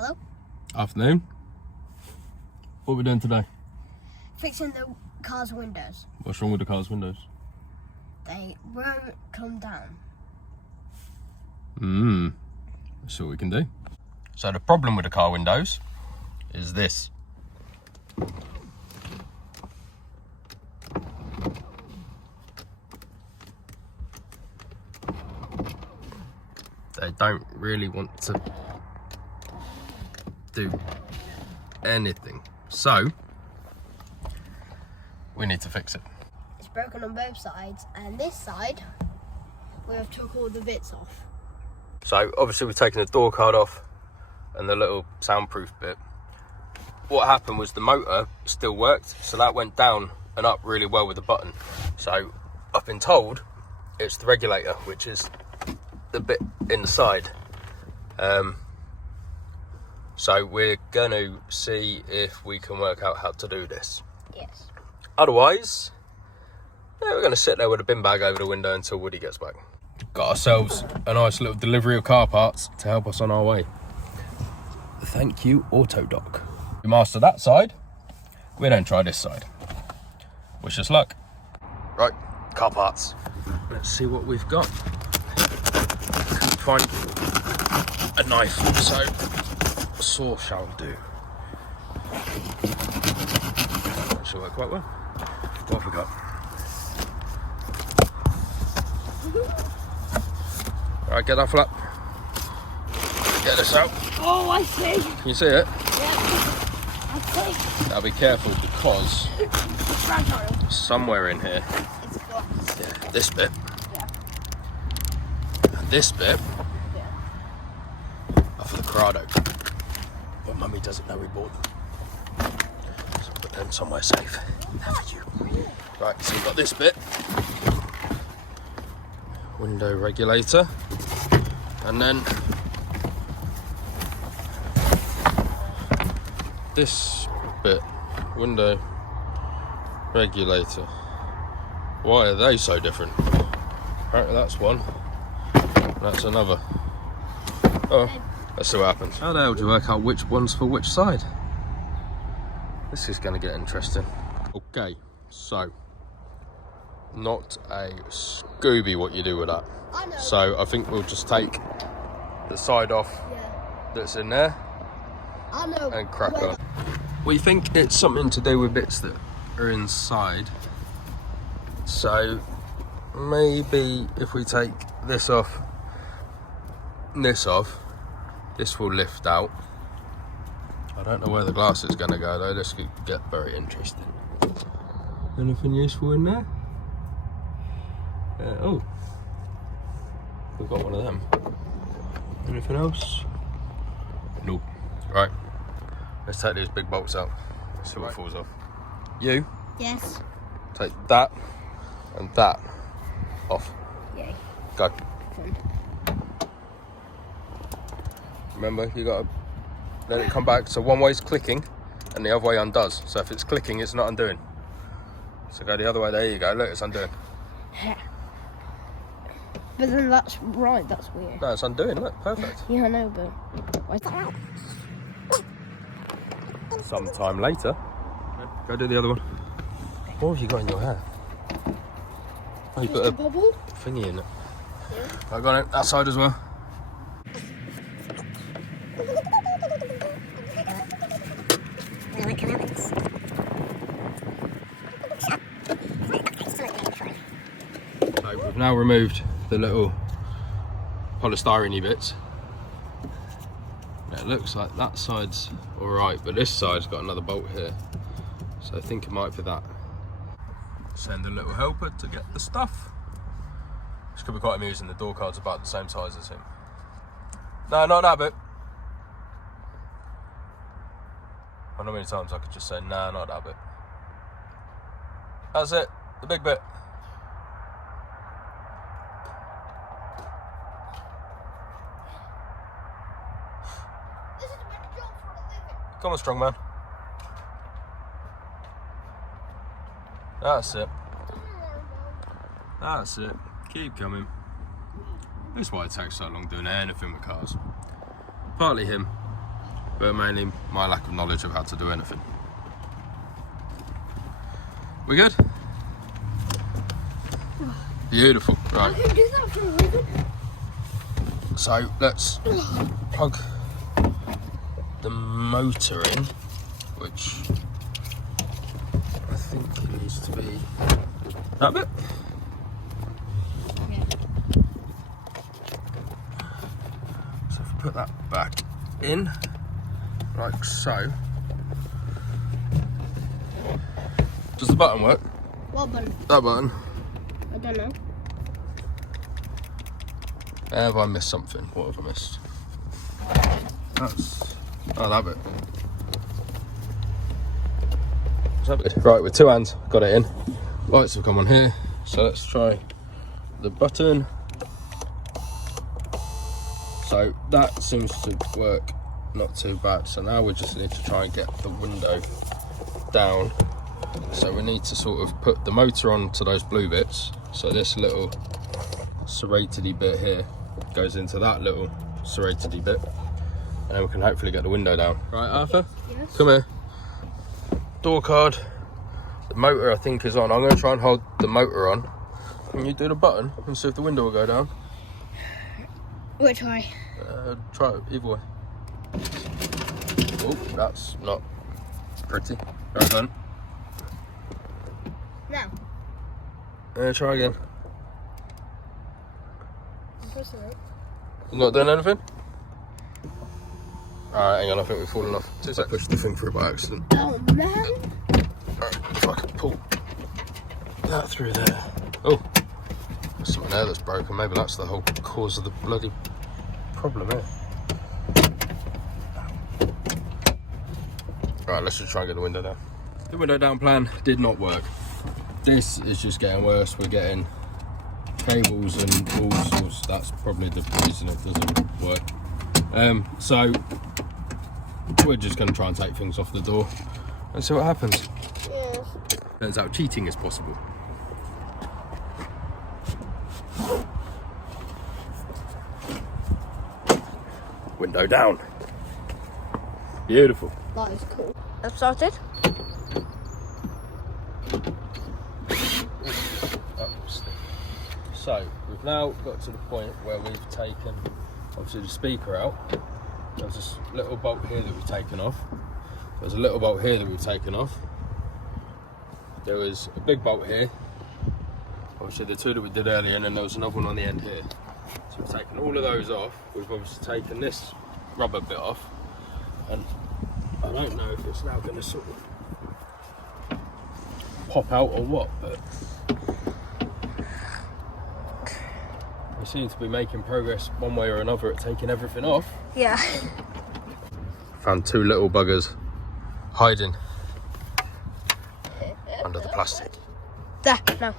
Hello? Afternoon. What are we doing today? Fixing the car's windows. What's wrong with the car's windows? They won't come down. Let's see what we can do. So the problem with the car windows is this. They don't really want to do anything. So we need to fix it. It's broken on both sides, and this side we have took all the bits off. So obviously we've taken the door card off and the little soundproof bit. What happened was the motor still worked, so that went down and up really well with the button. So I've been told it's the regulator, which is the bit in the side. So we're going to see if we can work out how to do this. Yes. Otherwise, yeah, we're going to sit there with a bin bag over the window until Woody gets back. Got ourselves a nice little delivery of car parts to help us on our way. Thank you, Autodoc. We master that side, we don't try this side. Wish us luck. Right, car parts. Let's see what we've got. Couldn't find a knife, so a saw shall do. That should work quite well. What have we got? Right, get that flap. Get this out. Oh, I see. Can you see it? Yeah, I see. Now be careful because It's fragile. somewhere in here, It's got. yeah, this bit, Yeah. and this bit Yeah. are for the Corrado. But Mummy doesn't know we bought them. So put them somewhere safe. They're for you. Right, so we've got this bit. Window regulator. And then this bit, window regulator. Why are they so different? Apparently that's one, that's another. Oh, let's see what happens. How the hell do you work out which one's for which side? This is going to get interesting. Okay, so not a Scooby what you do with that. I know. So I think we'll just take the side off that's in there I know. and crack on. We think it's something to do with bits that are inside. So maybe if we take this off, this will lift out. I don't know where the glass is going to go though. This could get very interesting. Anything useful in there? Oh, we've got one of them. Anything else? Nope. Right, let's take these big bolts out. See what falls off. You Yes. take that and that off. Yay. Go. Fun. Remember, you gotta let it come back. So one way's clicking and the other way undoes. So if it's clicking, it's not undoing. So go the other way. There you go. Look, it's undoing. But then that's right, that's weird. No, it's undoing. Look, perfect. Yeah, I know, but Sometime later. Go do the other one. What have you got in your hair? Oh, you put a bubble? thingy in it. I got it. That side as well. So we've now removed the little polystyrene bits. It looks like that side's alright, but this side's got another bolt here. So I think it might be that. Send a little helper to get the stuff. This could be quite amusing. The door card's about the same size as him. No, not that bit. I know many times I could just say, nah, not that bit. That's it, the big bit. This is a big job for a living. Come on, strong man. That's it. That's it. Keep coming. That's why it takes so long doing anything with cars. Partly him, but mainly my lack of knowledge of how to do anything. We good? Beautiful. Right. I can do that for a living. So let's plug the motor in, which I think it needs to be that bit. Yeah. So if we put that back in, like so. Does the button work? What button? That button. I don't know. Have I missed something? What have I missed? That's... oh, that bit. Is that bit? Right, with two hands, got it in. Lights have come on here, so let's try the button. So that seems to work not too bad. So now we just need to try and get the window down. So we need to sort of put the motor on to those blue bits. So this little serrated-y bit here goes into that little serrated-y bit, and we can hopefully get the window down. Right, Arthur? Yes. Come here. Door card. The motor I think is on. I'm going to try and hold the motor on. Can you do the button and see if the window will go down? Which way? Try it either way. Oh, that's not pretty. Very done. Now. Try again. I'm pressing it. You not doing anything? Alright, hang on, I think we've fallen off. I pushed the thing through by accident. Oh man! Alright, if I can pull that through there. Oh, there's something there that's broken. Maybe that's the whole cause of the bloody problem here. Right, let's just try and get the window down. The window down plan did not work. This is just getting worse. We're getting cables and balls. That's probably the reason it doesn't work. So we're just going to try and take things off the door and see what happens. Yes. Turns out cheating is possible. Window down. Beautiful. That is cool. I've started. So we've now got to the point where we've taken obviously the speaker out. There's this little bolt here that we've taken off. There's a little bolt here that we've taken off. There was a big bolt here. Obviously the two that we did earlier, and then there was another one on the end here. So we've taken all of those off. We've obviously taken this rubber bit off, and I don't know if it's now going to sort of pop out or what, but we seem to be making progress one way or another at taking everything off. Yeah. Found two little buggers hiding under the plastic. There, no.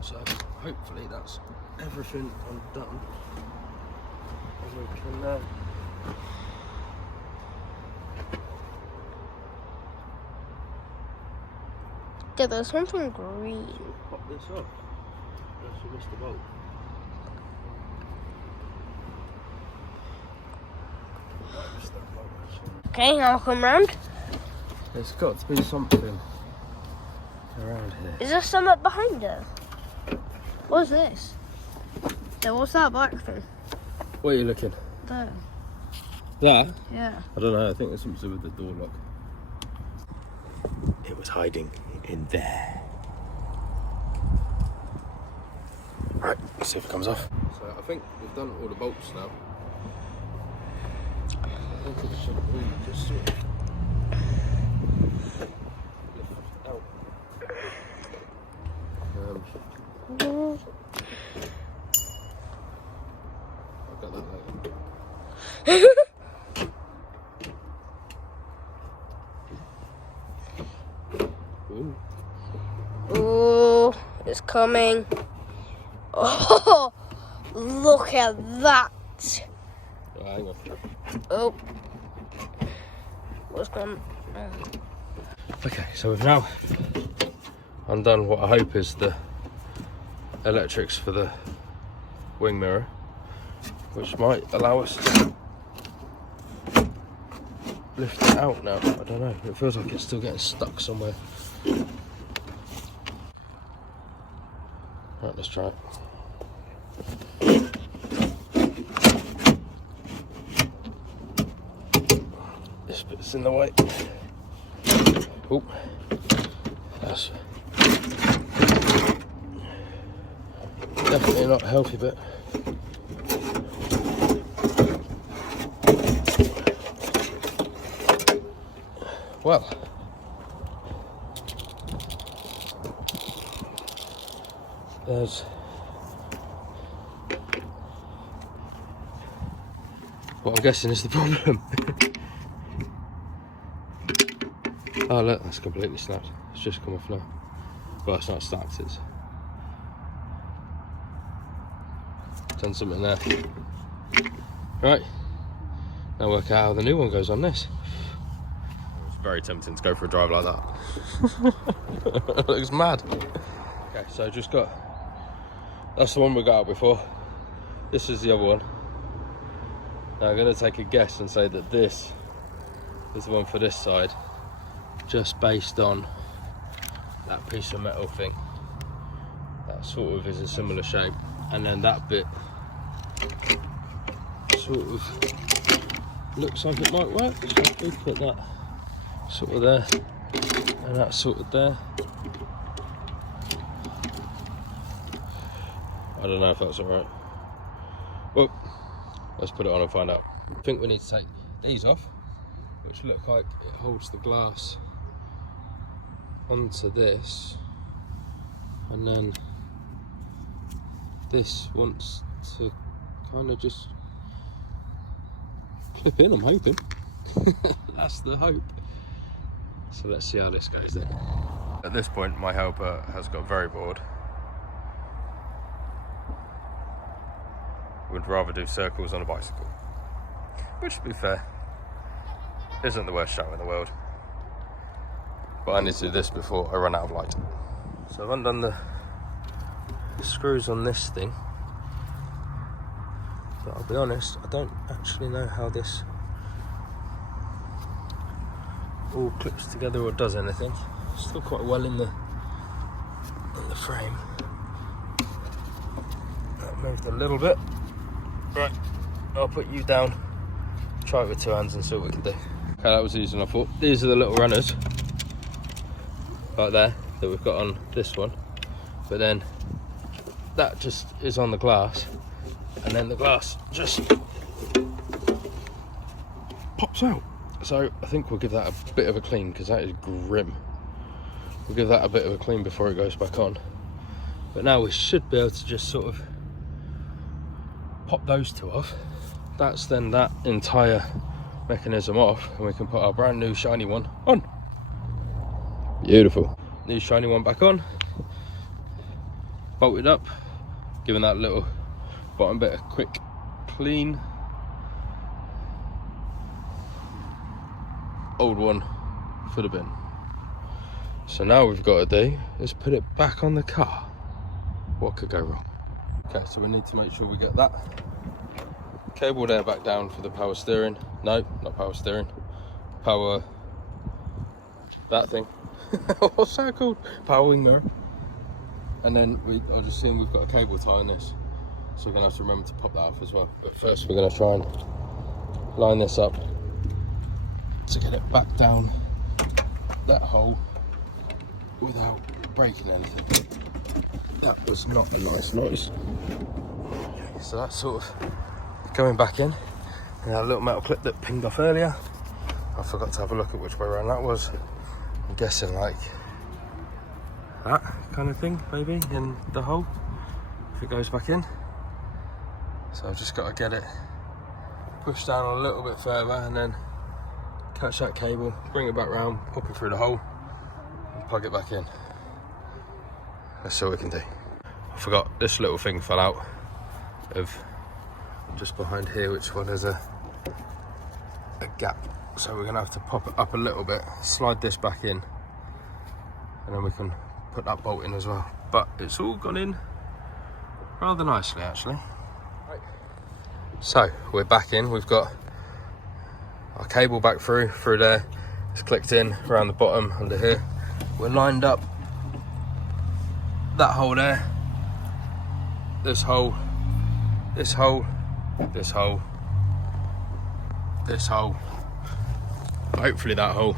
So hopefully that's everything undone. And we can Yeah, there's something green. pop this off. Unless we missed the bolt. Okay, I'll come round. There's got to be something around here. Is there something behind it? What's this? Yeah, what's that black thing? Where are you looking? There. There? Yeah. I don't know, I think there's something to do with the door lock. It was hiding in there. Right, let's see if it comes off. So I think we've done all the bolts now. I think it should be just sort of lift out. I'll get that later. Ooh. Ooh, it's coming. Oh, look at that. Oh, hang on. Oh. What's going on? Okay, so we've now undone what I hope is the electrics for the wing mirror, which might allow us to lift it out now. I don't know. It feels like it's still getting stuck somewhere. Right, let's try it. This bit's in the way. Oh, that's definitely not a healthy bit. Well, there's what I'm guessing is the problem. Oh look, that's completely snapped. It's just come off now. Well, it's not snapped, it's done something there. Right, now work out how the new one goes on this. It's very tempting to go for a drive like that. It looks mad. Okay, so just got, that's the one we got out before. This is the other one. Now I'm going to take a guess and say that this is the one for this side, just based on that piece of metal thing. That sort of is a similar shape, and then that bit sort of looks like it might work. So if we put that sort of there and that sort of there, I don't know if that's alright. Well, let's put it on and find out. I think we need to take these off, which look like it holds the glass onto this, and then this wants to kind of just clip in, I'm hoping. That's the hope. So let's see how this goes then. At this point my helper has got very bored. Would rather do circles on a bicycle, which, to be fair, isn't the worst show in the world. But I need to do this before I run out of light. So I've undone the screws on this thing, but I'll be honest, I don't actually know how this all clips together or does anything. It's still quite well in the frame. That moved a little bit. Right, I'll put you down, try it with two hands and see what we can do. Okay, that was easy enough. These are the little runners right there that we've got on this one, but then that just is on the glass, and then the glass just pops out. So I think we'll give that a bit of a clean, because that is grim. We'll give that a bit of a clean before it goes back on. But now we should be able to just sort of pop those two off. That's then that entire mechanism off, and we can put our brand new shiny one on. Beautiful. New shiny one back on, bolted up, giving that little bottom bit a quick clean. Old one for the bin. So now we've got to do is put it back on the car. What could go wrong? Okay, so we need to make sure we get that cable there back down for the power steering. No, not power steering. Power, that thing. What's that called? Power wing mirror. And then I just seen we've got a cable tie in this, so we're gonna have to remember to pop that off as well. But first we're gonna try and line this up to get it back down that hole without breaking anything. That was not a nice noise. Okay, so that's sort of going back in. And that little metal clip that pinged off earlier, I forgot to have a look at which way around that was. I'm guessing like that kind of thing, maybe, in the hole, if it goes back in. So I've just got to get it pushed down a little bit further, and then catch that cable, bring it back round, pop it through the hole, and plug it back in. Let's see what we can do. I forgot, this little thing fell out of just behind here, which one is a gap. So we're gonna have to pop it up a little bit, slide this back in, and then we can put that bolt in as well. But it's all gone in rather nicely, actually. Right. So we're back in. We've got our cable back through there. It's clicked in around the bottom under here. We're lined up that hole there, this hole, this hole, this hole, this hole, hopefully that hole,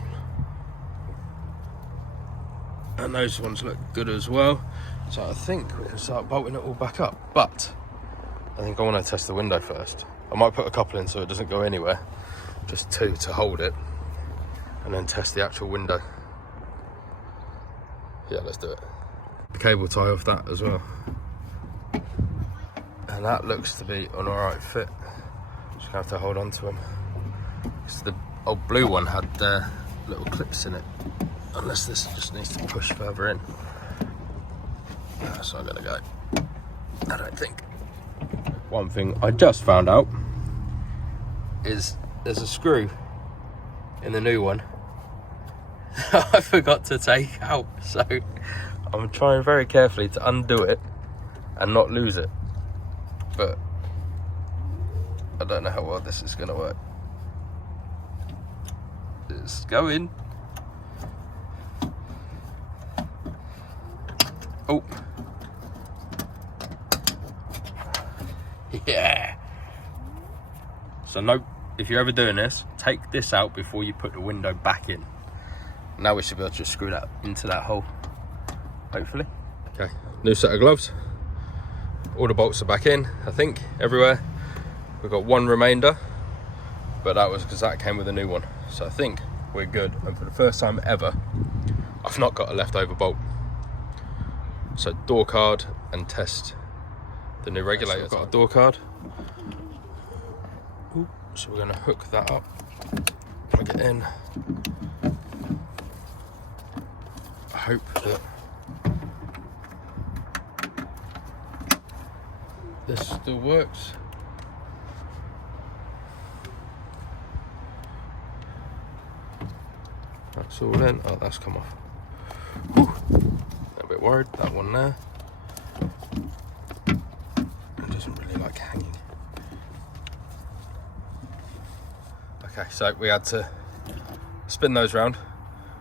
and those ones look good as well. So I think we can start bolting it all back up, but I think I want to test the window first. I might put a couple in so it doesn't go anywhere, just 2 to hold it, and then test the actual window. Yeah, let's do it. The cable tie off that as well, and that looks to be an alright fit. Just gonna have to hold on to them, because the old blue one had little clips in it, unless this just needs to push further in. That's not gonna go, I don't think. One thing I just found out is there's a screw in the new one I forgot to take out, so I'm trying very carefully to undo it and not lose it, but I don't know how well this is going to work. It's going. Oh, yeah. So nope, if you're ever doing this, take this out before you put the window back in. Now we should be able to just screw that into that hole, hopefully. Okay, new set of gloves. All the bolts are back in, I think, everywhere. We've got one remainder, but that was because that came with a new one. So I think we're good. And for the first time ever, I've not got a leftover bolt. So door card and test the new regulator. So I've got a door card. Ooh, so we're gonna hook that up, plug it in. I hope that this still works. That's all in. Oh, that's come off. Whew. A bit worried, that one there. It doesn't really like hanging. Okay, so we had to spin those round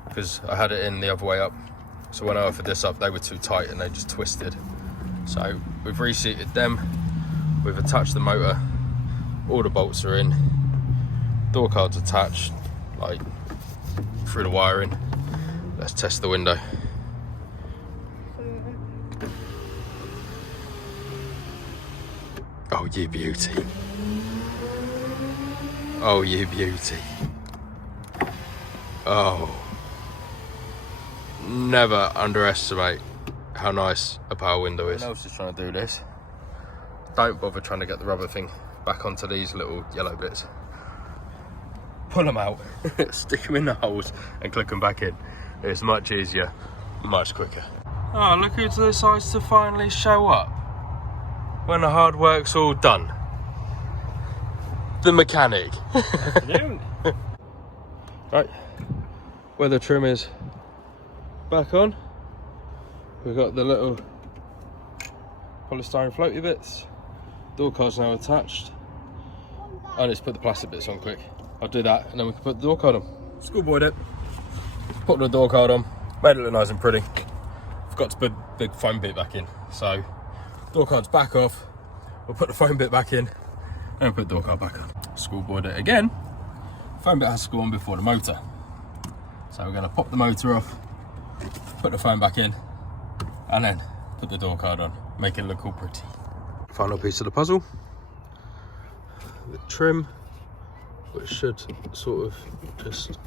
because I had it in the other way up. So when I offered this up, they were too tight and they just twisted. So we've reseated them, we've attached the motor, all the bolts are in, door card's attached, like through the wiring. Let's test the window. Oh, you beauty. Oh, you beauty. Oh. Never underestimate how nice a power window is. Someone else is trying to do this. Don't bother trying to get the rubber thing back onto these little yellow bits. Pull them out, stick them in the holes and click them back in. It's much easier, much quicker. Oh, look who decides to finally show up when the hard work's all done. The mechanic. Afternoon. Right, weather trim is back on. We've got the little polystyrene floaty bits. Door card's now attached. I need to put the plastic bits on quick. I'll do that and then we can put the door card on. Schoolboyed it. Put the door card on, made it look nice and pretty. Forgot to put the foam bit back in. So, door card's back off. We'll put the foam bit back in and put the door card back on. Schoolboyed it again. Foam bit has to go on before the motor. So we're gonna pop the motor off, put the foam back in, and then put the door card on, make it look all pretty. Final piece of the puzzle, the trim, which should sort of just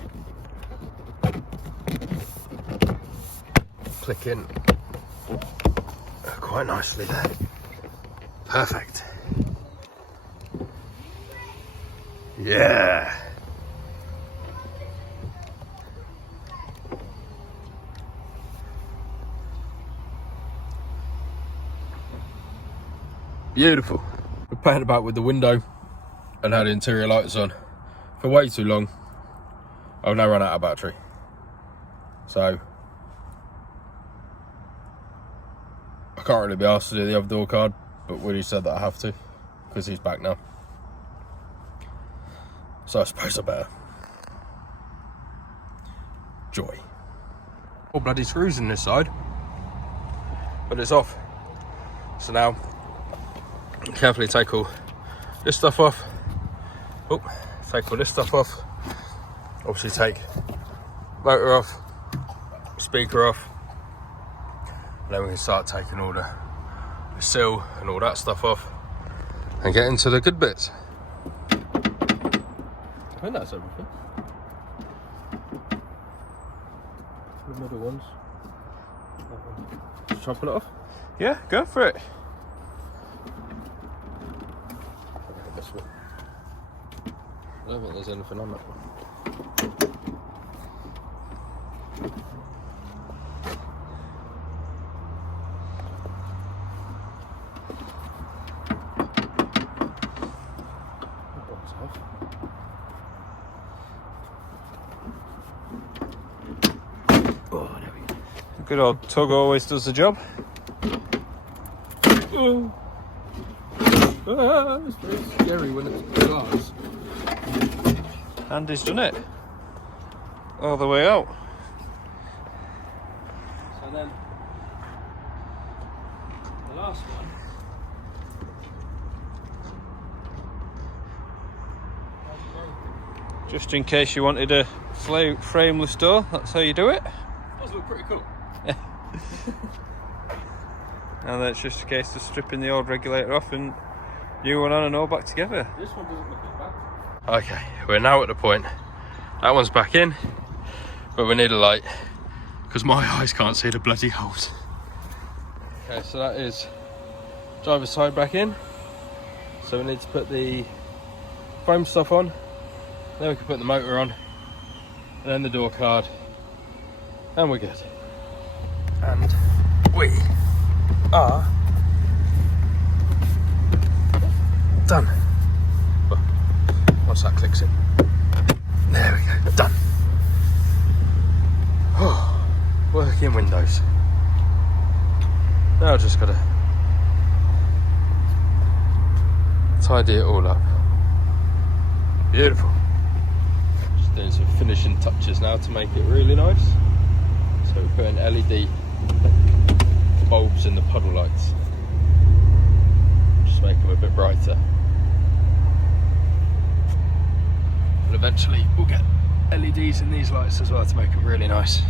click in quite nicely there. Perfect. Yeah. Beautiful. We're playing about with the window and had the interior lights on for way too long. I've now run out of battery. So I can't really be asked to do the other door card, but Woody said that I have to because he's back now. So I suppose I better. joy. All bloody screws in this side, but it's off. So now, carefully take all this stuff off. Oh, take all this stuff off. Obviously take motor off, speaker off, and then we can start taking all the seal and all that stuff off and get into the good bits. I think that's everything. The middle ones. Shall I pull it off? Yeah, go for it. This one. I don't think there's anything on that one. That one's off. Oh, there we go. Good old tug always does the job. Oh. Ah, it's very scary when it's glass. Andy's done it. All the way out. So then, the last one. Just in case you wanted a frameless door, that's how you do it. Those look pretty cool. And then it's just a case of stripping the old regulator off and new one on and all back together. This one doesn't look as bad. Okay, we're now at the point. That one's back in, but we need a light because my eyes can't see the bloody holes. Okay, so that is driver's side back in. So we need to put the frame stuff on. Then we can put the motor on, and then the door card, and we're good. And we are done. Well, once that clicks in. There we go, done. Oh, working windows. Now I've just got to tidy it all up. Beautiful. Just doing some finishing touches now to make it really nice. So we're putting LED bulbs in the puddle lights. Just make them a bit brighter. And eventually we'll get LEDs in these lights as well to make them really nice.